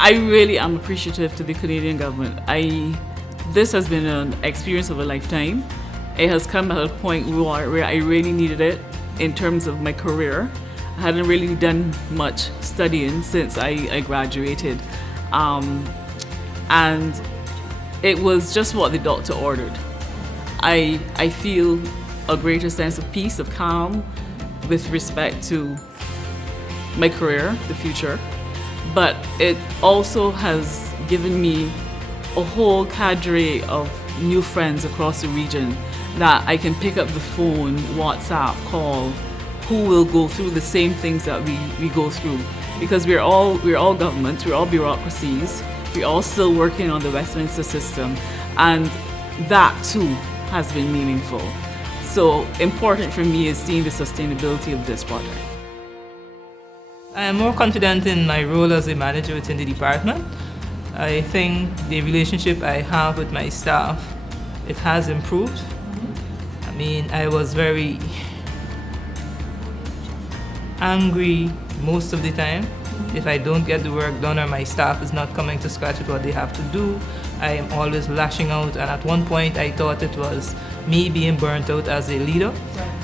I really am appreciative to the Canadian government. This has been an experience of a lifetime. It has come at a point where I really needed it in terms of my career. I hadn't really done much studying since I graduated. And it was just what the doctor ordered. I feel a greater sense of peace, of calm, with respect to my career, the future. But it also has given me a whole cadre of new friends across the region that I can pick up the phone, WhatsApp, call, who will go through the same things that we go through. Because we're all governments, we're all bureaucracies, we're all still working on the Westminster system, and that too has been meaningful. So important for me is seeing the sustainability of this project. I am more confident in my role as a manager within the department. I think the relationship I have with my staff, it has improved. I mean, I was very angry most of the time if I don't get the work done or my staff is not coming to scratch with what they have to do. I am always lashing out, and at one point I thought it was me being burnt out as a leader.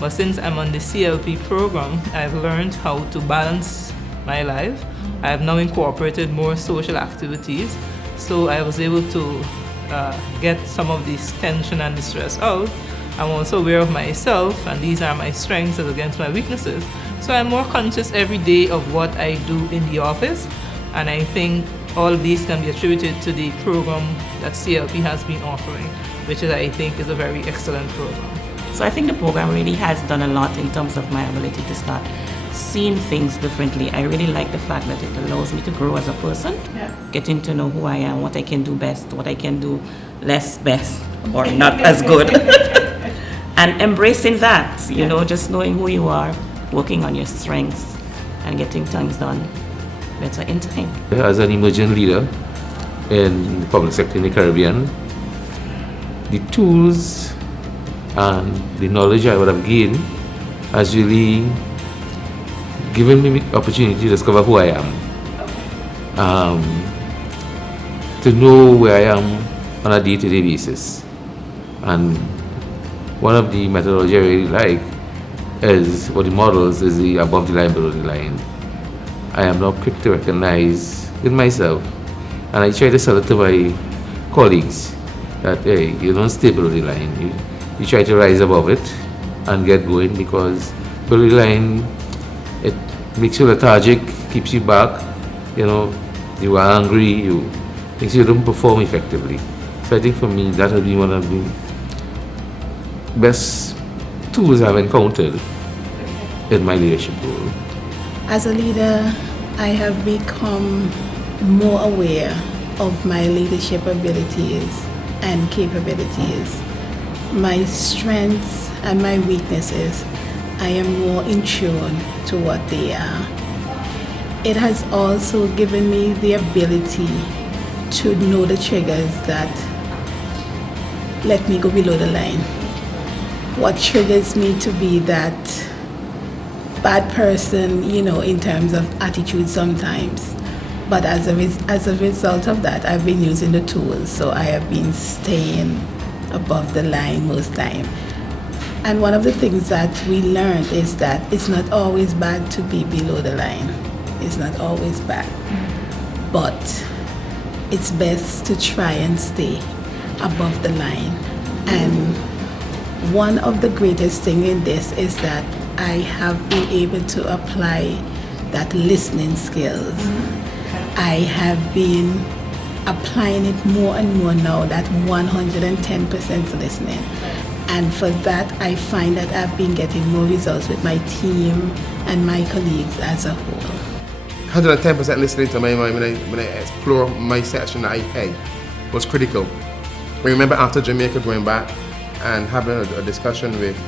But since I'm on the CLP program, I've learned how to balance my life. I have now incorporated more social activities, so I was able to get some of this tension and the stress out. I'm also aware of myself, and these are my strengths as against my weaknesses. So I'm more conscious every day of what I do in the office, and I think all of these can be attributed to the program that CLP has been offering, which is, I think, is a very excellent program. So I think the program really has done a lot in terms of my ability to start seeing things differently. I really like the fact that it allows me to grow as a person, getting to know who I am, what I can do best, what I can do less best, or not as good. And embracing that, you know, just knowing who you are, working on your strengths, and getting things done better in time. As an emerging leader in the public sector in the Caribbean, the tools and the knowledge I would have gained has really given me the opportunity to discover who I am, to know where I am on a day-to-day basis. And one of the methodology I really like is, what the models is the above the line, below the line. I am now quick to recognize in myself, and I try to sell it to my colleagues that, hey, you don't stay below the line. You try to rise above it and get going, because below the line, it makes you lethargic, keeps you back, you know, you are angry, makes you don't perform effectively. So I think for me, that has been one of the best tools I've encountered in my leadership role. As a leader, I have become more aware of my leadership abilities and capabilities. My strengths and my weaknesses, I am more in tune to what they are. It has also given me the ability to know the triggers that let me go below the line. What triggers me to be that bad person, you know, in terms of attitude sometimes. But as a result of that, I've been using the tools, so I have been staying above the line most time. And one of the things that we learned is that it's not always bad to be below the line. It's not always bad. But it's best to try and stay above the line. And one of the greatest things in this is that I have been able to apply that listening skills. I have been applying it more and more now, that 110% listening. And for that, I find that I've been getting more results with my team and my colleagues as a whole. 110% listening to my mind when I explore my section that I had was critical. I remember after Jamaica going back and having a discussion with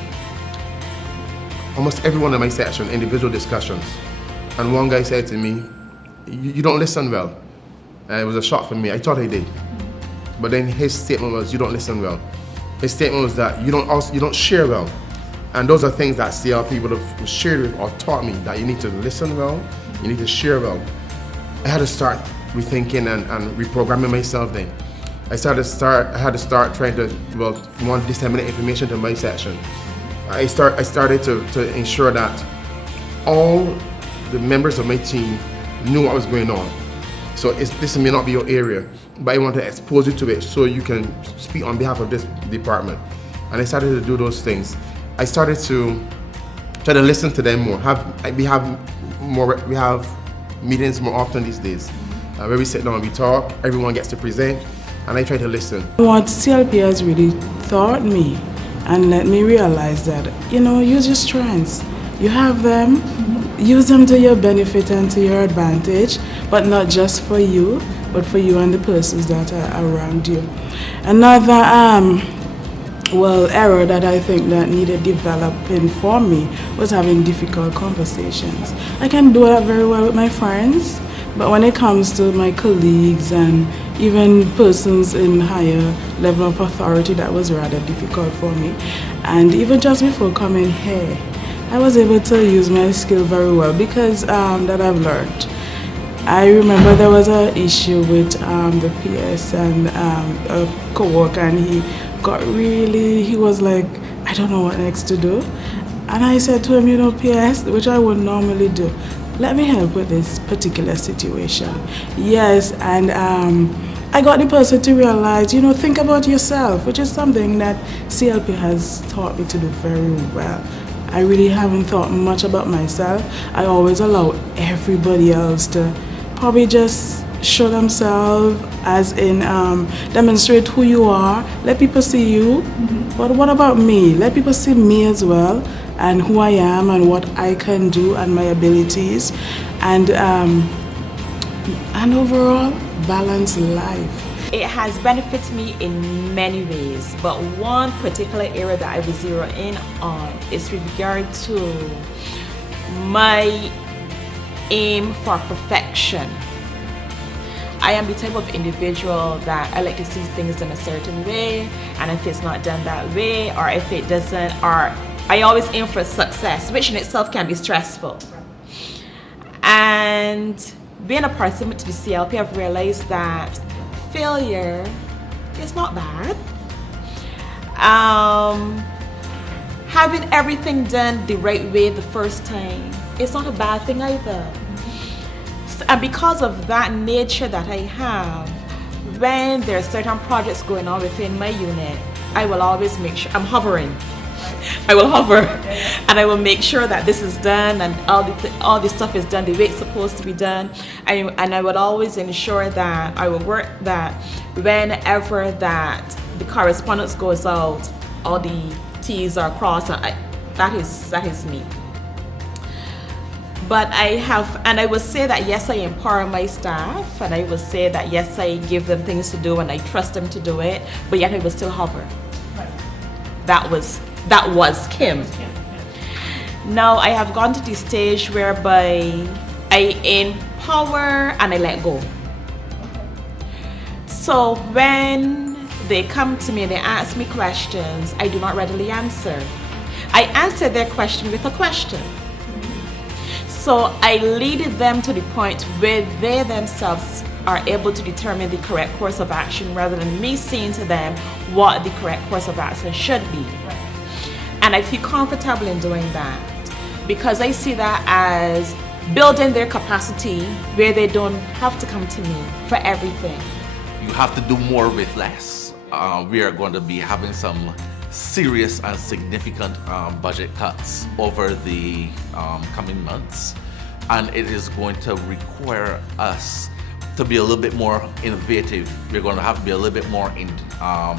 almost everyone in my section, individual discussions. And one guy said to me, you don't listen well. And it was a shock for me. I thought I did. But then his statement was, you don't listen well. His statement was that you don't share well. And those are things that CLP would have shared with or taught me, that you need to listen well, you need to share well. I had to start rethinking and reprogramming myself then. I had to start trying to, disseminate information to my section. I started to ensure that all the members of my team knew what was going on. So this may not be your area, but I want to expose you to it so you can speak on behalf of this department. And I started to do those things. I started to try to listen to them more. We have meetings more often these days, where we sit down and we talk. Everyone gets to present, and I try to listen. What CLP has really taught me and let me realize that, use your strengths. You have them, use them to your benefit and to your advantage, but not just for you, but for you and the persons that are around you. Another error that I think that needed developing for me was having difficult conversations. I can do that very well with my friends, but when it comes to my colleagues and even persons in higher level of authority, that was rather difficult for me. And even just before coming here, I was able to use my skill very well because that I've learned. I remember there was an issue with the PS and a co-worker, and he was like, I don't know what next to do. And I said to him, PS, which I would normally do, let me help with this particular situation. Yes, and I got the person to realize, think about yourself, which is something that CLP has taught me to do very well. I really haven't thought much about myself. I always allow everybody else to probably just show themselves, as in demonstrate who you are. Let people see you. But what about me? Let people see me as well, and who I am and what I can do and my abilities, and overall balanced life. It has benefited me in many ways, but one particular area that I will zero in on is with regard to my aim for perfection. I am the type of individual that I like to see things in a certain way, and if it's not done that way, or if it doesn't, or I always aim for success, which in itself can be stressful. And being a proximate to the CLP, I've realized that failure is not bad. Having everything done the right way the first time is not a bad thing either. And because of that nature that I have, when there are certain projects going on within my unit, I will always make sure I'm hovering. I will hover, and I will make sure that this is done and all this stuff is done the way it's supposed to be done. And I would always ensure that I will work that whenever that the correspondence goes out, all the T's are crossed. That is me. But I would say that yes, I empower my staff, and I would say that yes, I give them things to do and I trust them to do it, but yet I will still hover. That was Kim. Now I have gone to the stage whereby I empower and I let go. So when they come to me and they ask me questions, I do not readily answer. I answer their question with a question. So I lead them to the point where they themselves are able to determine the correct course of action rather than me saying to them what the correct course of action should be. And I feel comfortable in doing that because I see that as building their capacity where they don't have to come to me for everything. You have to do more with less. We are going to be having some serious and significant budget cuts over the coming months, and it is going to require us to be a little bit more innovative. We're going to have to be a little bit more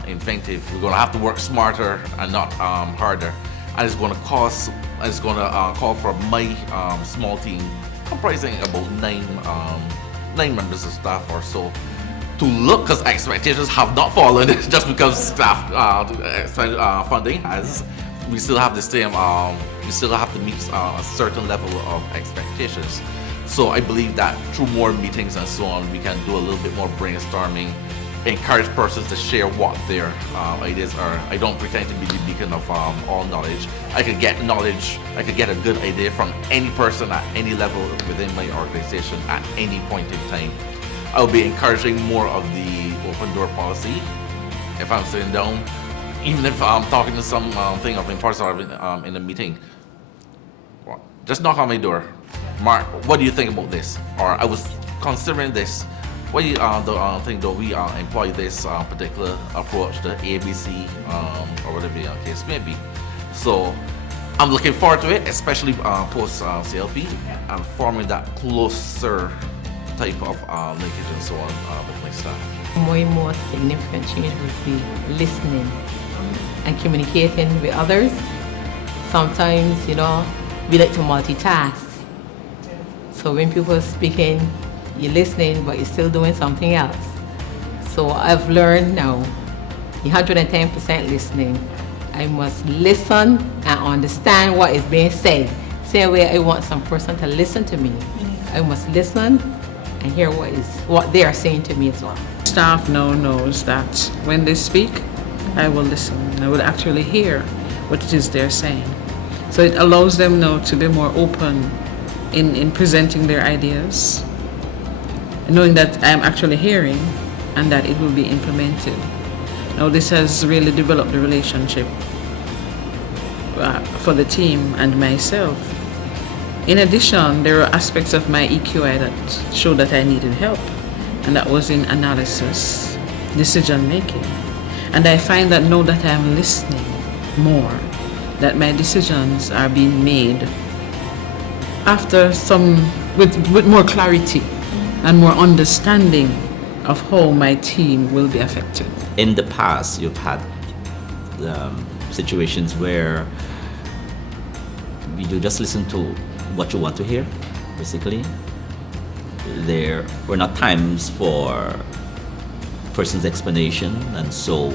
inventive. We're going to have to work smarter and not harder. And it's going to call for my small team, comprising about nine members of staff or so, to look, because expectations have not fallen just because staff funding has. We still have the same. We still have to meet a certain level of expectations. So I believe that through more meetings and so on, we can do a little bit more brainstorming, encourage persons to share what their ideas are. I don't pretend to be the beacon of all knowledge. I could get knowledge, I could get a good idea from any person at any level within my organization at any point in time. I'll be encouraging more of the open door policy. If I'm sitting down, even if I'm talking to some thing of importance or in a meeting, just knock on my door. Mark, what do you think about this? Or I was considering this. What do you think that we employ this particular approach, the ABC, or whatever the case may be? So I'm looking forward to it, especially post CLP, and forming that closer type of linkage and so on with my staff. More and more significant change would be listening and communicating with others. Sometimes, we like to multitask. So when people are speaking, you're listening, but you're still doing something else. So I've learned now, 110% listening. I must listen and understand what is being said. Same way I want some person to listen to me. I must listen and hear what they are saying to me as well. Staff now knows that when they speak, I will listen. I will actually hear what it is they're saying. So it allows them now to be more open in presenting their ideas, knowing that I'm actually hearing and that it will be implemented. Now this has really developed the relationship for the team and myself. In addition, there are aspects of my EQI that showed that I needed help, and that was in analysis, decision making. And I find that now that I'm listening more, that my decisions are being made after with more clarity and more understanding of how my team will be affected. In the past, you've had situations where you just listen to what you want to hear, basically. There were not times for person's explanation, and so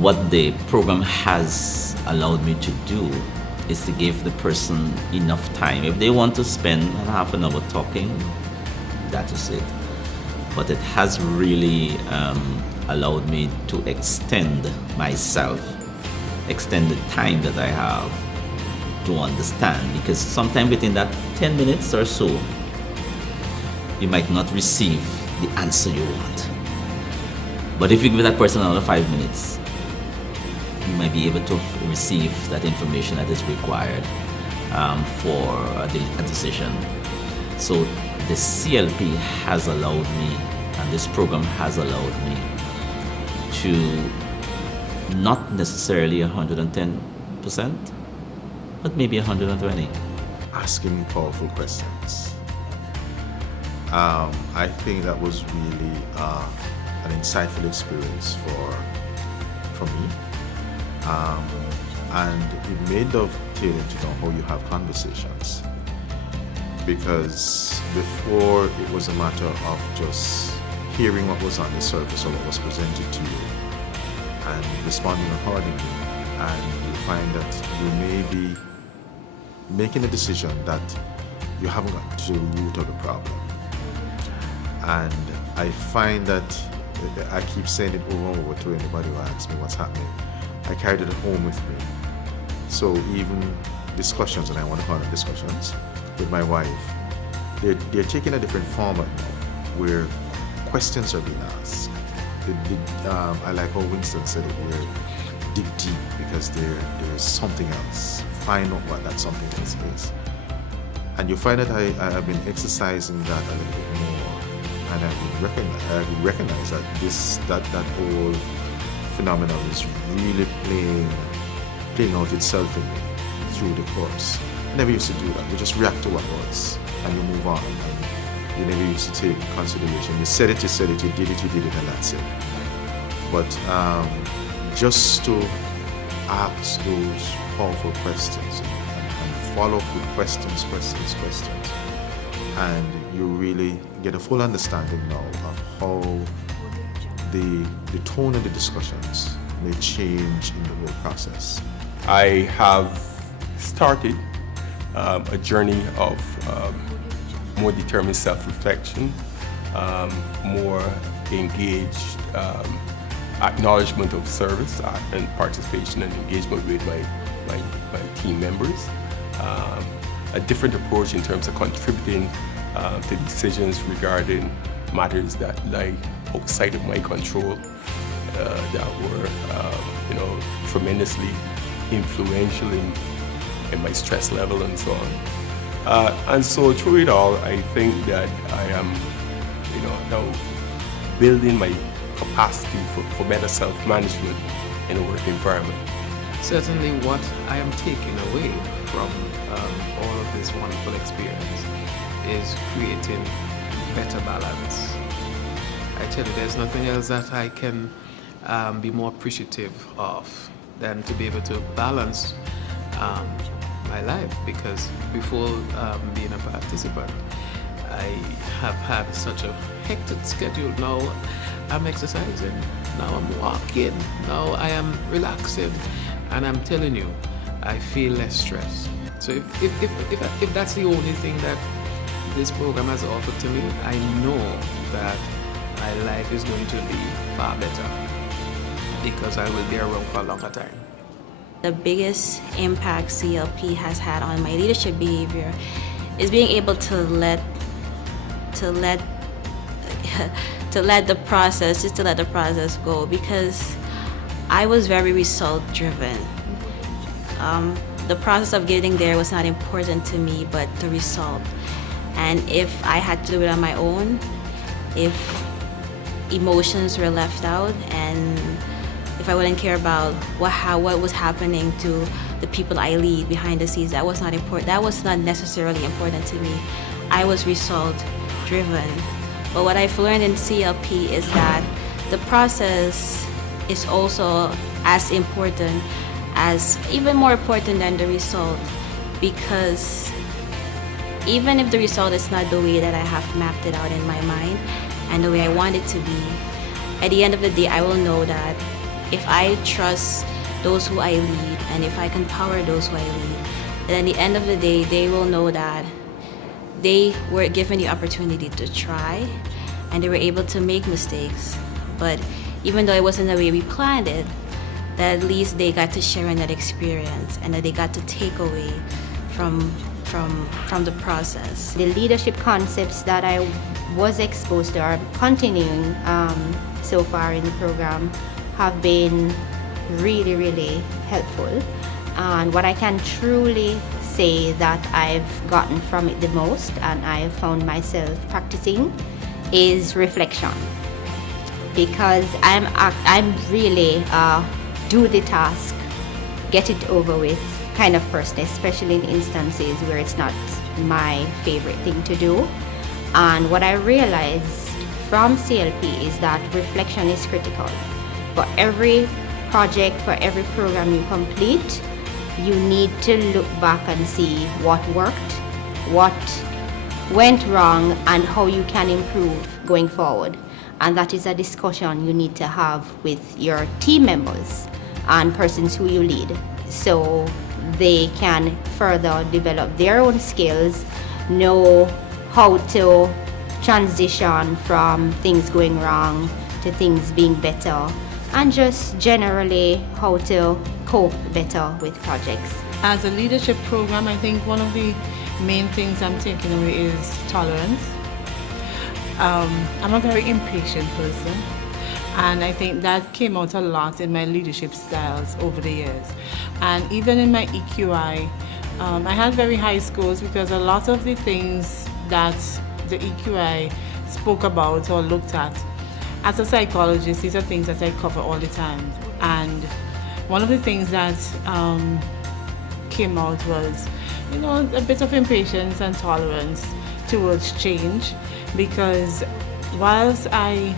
what the program has allowed me to do is to give the person enough time. If they want to spend half an hour talking, that is it. But it has really allowed me to extend myself, extend the time that I have to understand, because sometimes within that 10 minutes or so, you might not receive the answer you want. But if you give that person another 5 minutes, you might be able to receive that information that is required for a decision. So the CLP has allowed me, and this program has allowed me to not necessarily 110%, but maybe 120. Asking powerful questions. I think that was really an insightful experience for me. And it made dovetail into how you have conversations. Because before it was a matter of just hearing what was on the surface or what was presented to you and responding accordingly, and you find that you may be making a decision that you haven't got to the root of the problem. And I find that I keep saying it over and over to anybody who asks me what's happening. I carried it home with me. So even discussions, and I want to call them discussions, with my wife, they're taking a different format now, where questions are being asked. I like how Winston said it, where dig deep, because there's something else. Find out what that something else is. And you find that I have been exercising that a little bit more, and I would recognize that that whole phenomenon is really playing out itself in me through the course. I never used to do that. You just react to what was, and you move on. And you never used to take consideration. You said it, you did it, and that's it. But just to ask those powerful questions and follow up with questions, and you really get a full understanding now of how the tone of the discussions may change in the whole process. I have started a journey of more determined self-reflection, more engaged acknowledgement of service and participation and engagement with my team members, a different approach in terms of contributing to decisions regarding matters that lie outside of my control that were, tremendously influential in my stress level and so on. And so through it all, I think that I am, now building my capacity for better self-management in a work environment. Certainly what I am taking away from all of this wonderful experience is creating better balance. I tell you, there's nothing else that I can be more appreciative of than to be able to balance my life, because before being a participant, I have had such a hectic schedule. Now I'm exercising, now I'm walking, now I am relaxing, and I'm telling you, I feel less stressed. So if that's the only thing that this program has offered to me, I know that my life is going to be far better because I will be around for a longer time. The biggest impact CLP has had on my leadership behavior is being able to let the process go, because I was very result driven. The process of getting there was not important to me, but the result. And if I had to do it on my own, if emotions were left out, and if I wouldn't care about what was happening to the people I lead behind the scenes, that was not important. That was not necessarily important to me. I was result driven. But what I've learned in CLP is that the process is also as important, even more important than the result, because even if the result is not the way that I have mapped it out in my mind and the way I want it to be, at the end of the day, I will know that if I trust those who I lead and if I can empower those who I lead, then at the end of the day, they will know that they were given the opportunity to try and they were able to make mistakes. But even though it wasn't the way we planned it, that at least they got to share in that experience and that they got to take away from the process. The leadership concepts that I was exposed to are continuing so far in the program have been really, really helpful. And what I can truly say that I've gotten from it the most and I've found myself practicing is reflection. Because I'm really do the task, get it over with kind of person, especially in instances where it's not my favorite thing to do. And what I realized from CLP is that reflection is critical. For every project, for every program you complete, you need to look back and see what worked, what went wrong, and how you can improve going forward. And that is a discussion you need to have with your team members and persons who you lead, so they can further develop their own skills, know how to transition from things going wrong to things being better, and just generally how to cope better with projects. As a leadership program, I think one of the main things I'm taking away is tolerance. I'm a very impatient person, and I think that came out a lot in my leadership styles over the years. And even in my EQI, I had very high scores because a lot of the things that the EQI spoke about or looked at, as a psychologist, these are things that I cover all the time. And one of the things that came out was, a bit of impatience and tolerance towards change, because whilst I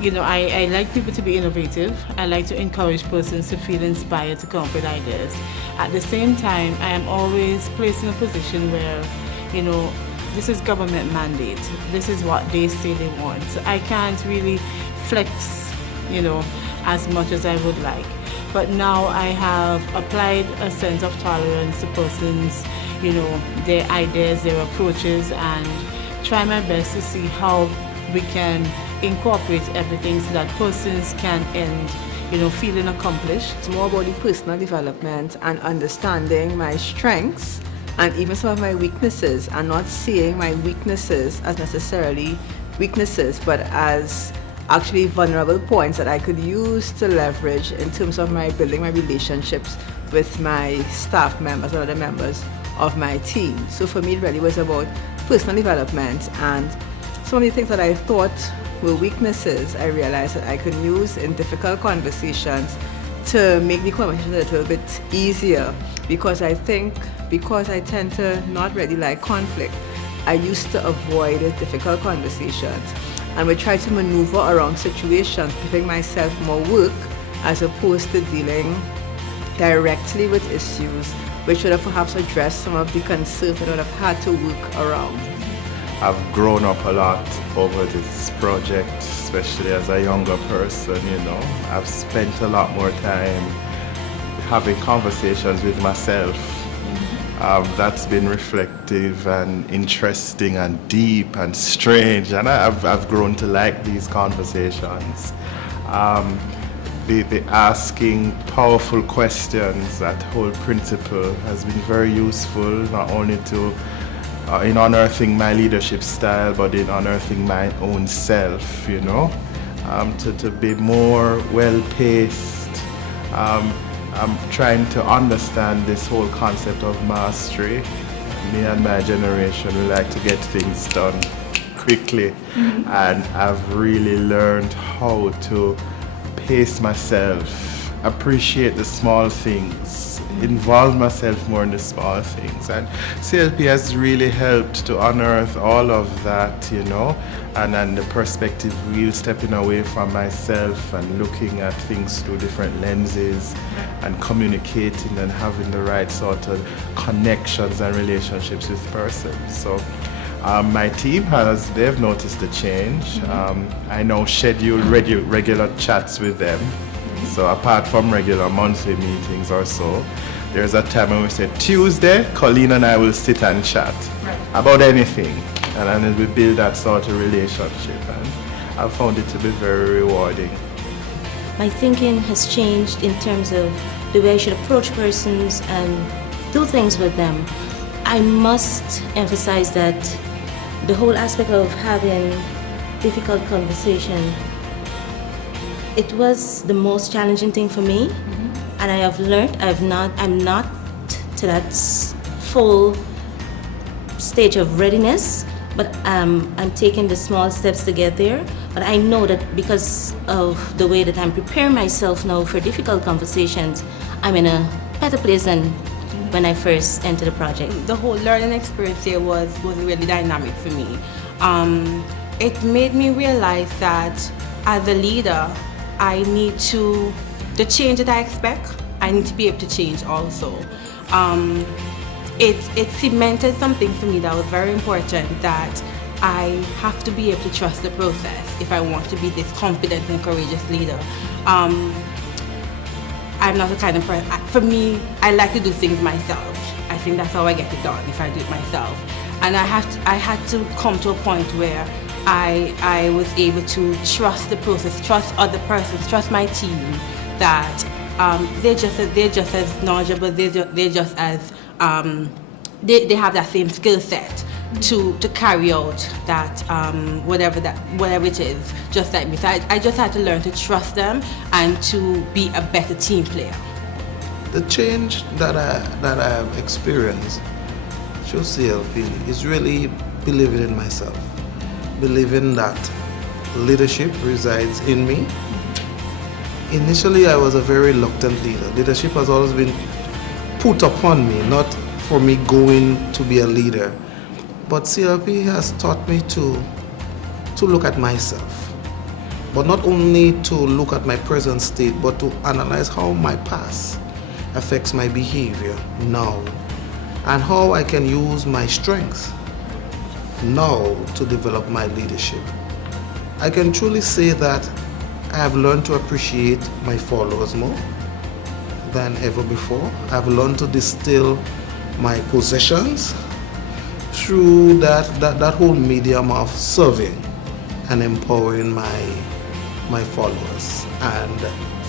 like people to be innovative, I like to encourage persons to feel inspired to come up with ideas. At the same time, I am always placed in a position where, this is government mandate. This is what they say they want. So I can't really flex, as much as I would like. But now I have applied a sense of tolerance to persons, their ideas, their approaches, and try my best to see how we can incorporate everything so that persons can end, feeling accomplished. It's more about the personal development and understanding my strengths and even some of my weaknesses, and not seeing my weaknesses as necessarily weaknesses, but as actually vulnerable points that I could use to leverage in terms of my building my relationships with my staff members and other members of my team. So for me, it really was about personal development, and some of the things that I thought were weaknesses, I realized that I could use in difficult conversations to make the conversation a little bit easier, because I think because I tend to not really like conflict, I used to avoid difficult conversations and would try to maneuver around situations, giving myself more work as opposed to dealing directly with issues which would have perhaps addressed some of the concerns that I would have had to work around. I've grown up a lot over this project, especially as a younger person, you know. I've spent a lot more time having conversations with myself. That's been reflective and interesting and deep and strange, and I've grown to like these conversations. The asking powerful questions, that whole principle has been very useful, not only to in unearthing my leadership style, but in unearthing my own self, you know, to be more well-paced. I'm trying to understand this whole concept of mastery. Me and my generation, we like to get things done quickly, and I've really learned how to pace myself, appreciate the small things, involve myself more in the small things, and CLP has really helped to unearth all of that, you know, and then the perspective wheel, stepping away from myself and looking at things through different lenses and communicating and having the right sort of connections and relationships with persons. So my team they've noticed the change. I now schedule regular chats with them. So apart from regular monthly meetings or so, there's a time when we say Tuesday, Colleen and I will sit and chat about anything. And then we build that sort of relationship. And I've found it to be very rewarding. My thinking has changed in terms of the way I should approach persons and do things with them. I must emphasize that the whole aspect of having difficult conversation, it was the most challenging thing for me, and I have learned I'm not to that full stage of readiness, but I'm taking the small steps to get there. But I know that because of the way that I'm preparing myself now for difficult conversations, I'm in a better place than when I first entered the project. The whole learning experience here was really dynamic for me. It made me realize that as a leader, I need the change that I expect, I need to be able to change also. It cemented something for me that was very important, that I have to be able to trust the process if I want to be this confident and courageous leader. I'm not the kind of person, for me, I like to do things myself. I think that's how I get it done, if I do it myself. And I had to come to a point where I was able to trust the process, trust other persons, trust my team, that they're just as knowledgeable, they're just as, they have that same skill set to carry out that, whatever it is, just like me. So I just had to learn to trust them and to be a better team player. The change that I have experienced through CLP is really believing in myself, believing that leadership resides in me. Initially, I was a very reluctant leader. Leadership has always been put upon me, not for me going to be a leader. But CLP has taught me to look at myself, but not only to look at my present state, but to analyze how my past affects my behavior now, and how I can use my strengths now to develop my leadership. I can truly say that I have learned to appreciate my followers more than ever before. I've learned to distill my possessions through that whole medium of serving and empowering my followers and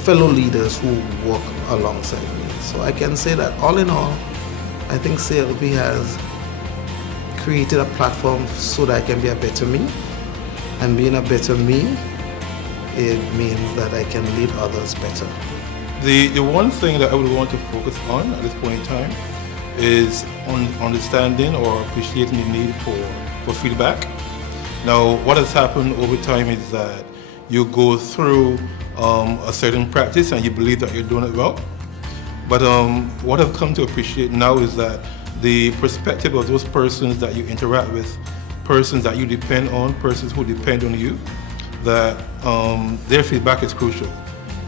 fellow leaders who work alongside me. So I can say that all in all, I think CLP has created a platform so that I can be a better me. And being a better me, it means that I can lead others better. The one thing that I would want to focus on at this point in time is on understanding or appreciating the need for feedback. Now, what has happened over time is that you go through a certain practice and you believe that you're doing it well. But what I've come to appreciate now is that the perspective of those persons that you interact with, persons that you depend on, persons who depend on you, that their feedback is crucial,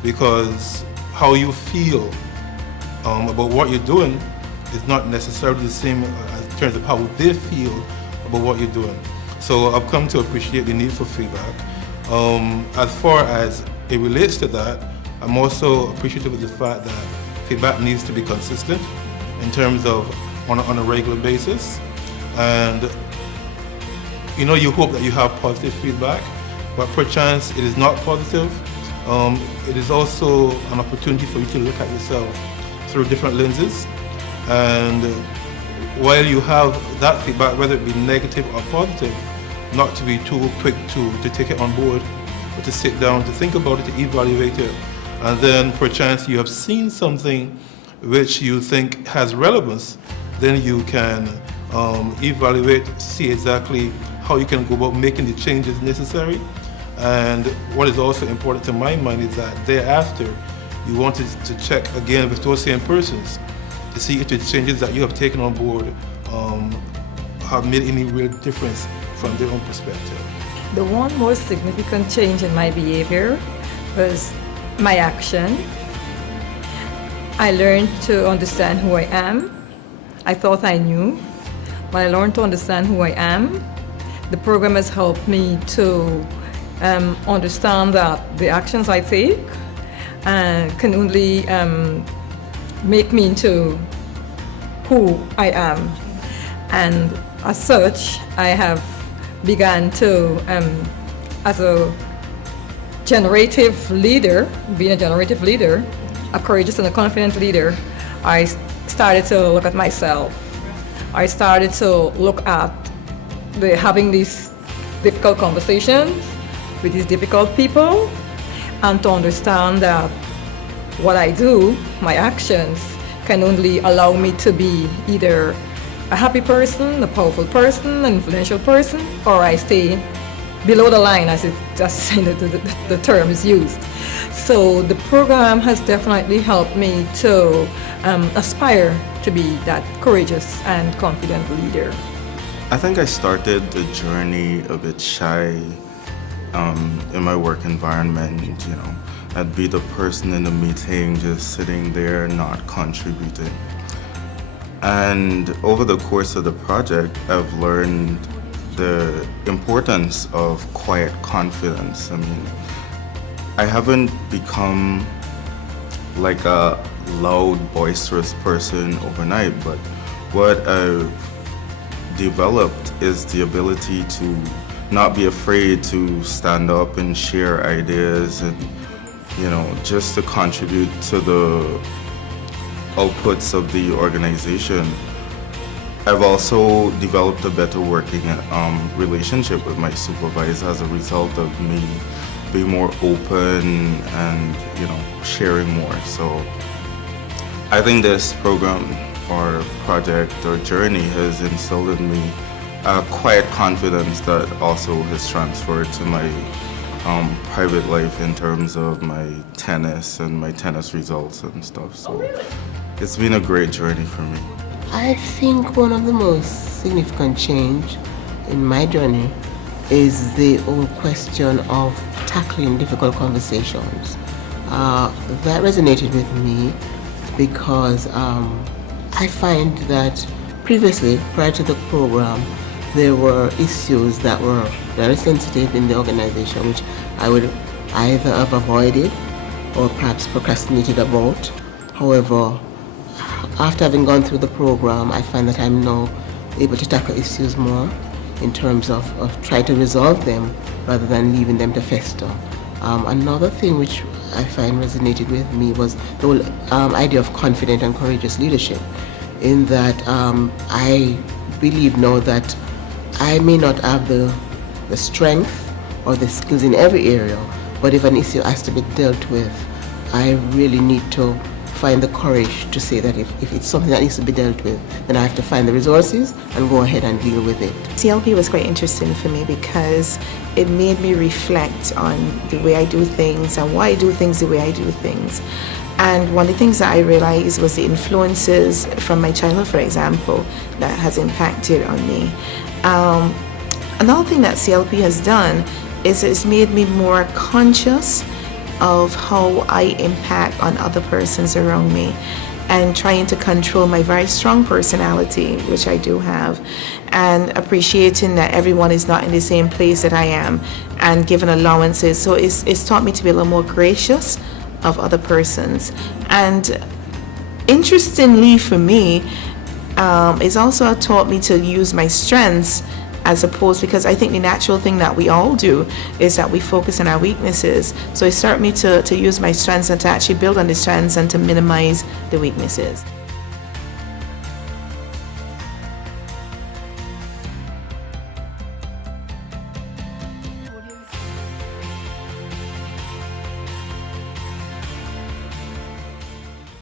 because how you feel about what you're doing is not necessarily the same in terms of how they feel about what you're doing. So I've come to appreciate the need for feedback. As far as it relates to that, I'm also appreciative of the fact that feedback needs to be consistent in terms of on a regular basis. And you hope that you have positive feedback, but perchance it is not positive. It is also an opportunity for you to look at yourself through different lenses. And while you have that feedback, whether it be negative or positive, not to be too quick to take it on board, but to sit down, to think about it, to evaluate it. And then perchance you have seen something which you think has relevance, then you can evaluate, see exactly how you can go about making the changes necessary. And what is also important to my mind is that thereafter, you want to check again with those same persons to see if the changes that you have taken on board have made any real difference from their own perspective. The one most significant change in my behavior was my action. I learned to understand who I am. I thought I knew, but I learned to understand who I am. The program has helped me to understand that the actions I take can only make me into who I am. And as such, I have began to, as a generative leader, being a generative leader, a courageous and a confident leader, I started to look at myself. I started to look at having these difficult conversations with these difficult people, and to understand that what I do, my actions, can only allow me to be either a happy person, a powerful person, an influential person, or I stay below the line, as the term is used. So the program has definitely helped me to aspire to be that courageous and confident leader. I think I started the journey a bit shy in my work environment. I'd be the person in the meeting just sitting there not contributing. And over the course of the project, I've learned the importance of quiet confidence. I haven't become like a loud, boisterous person overnight, but what I've developed is the ability to not be afraid to stand up and share ideas and, just to contribute to the outputs of the organization. I've also developed a better working relationship with my supervisor as a result of me being more open and, sharing more. So I think this program or project or journey has instilled in me a quiet confidence that also has transferred to my private life in terms of my tennis and my tennis results and stuff. So it's been a great journey for me. I think one of the most significant change in my journey is the whole question of tackling difficult conversations. That resonated with me because I find that previously, prior to the program, there were issues that were very sensitive in the organization, which I would either have avoided or perhaps procrastinated about. However, after having gone through the program, I find that I'm now able to tackle issues more in terms of trying to resolve them rather than leaving them to fester. Another thing which I find resonated with me was the whole idea of confident and courageous leadership. in that I believe now that I may not have the strength or the skills in every area, but if an issue has to be dealt with, I really need to find the courage to say that if it's something that needs to be dealt with, then I have to find the resources and go ahead and deal with it. CLP was quite interesting for me because it made me reflect on the way I do things and why I do things the way I do things. And one of the things that I realized was the influences from my childhood, for example, that has impacted on me. Another thing that CLP has done is it's made me more conscious of how I impact on other persons around me and trying to control my very strong personality, which I do have, and appreciating that everyone is not in the same place that I am and giving allowances. So it's taught me to be a little more gracious of other persons. And interestingly for me, it's also taught me to use my strengths as opposed, because I think the natural thing that we all do is that we focus on our weaknesses. So it taught me to use my strengths and to actually build on the strengths and to minimize the weaknesses.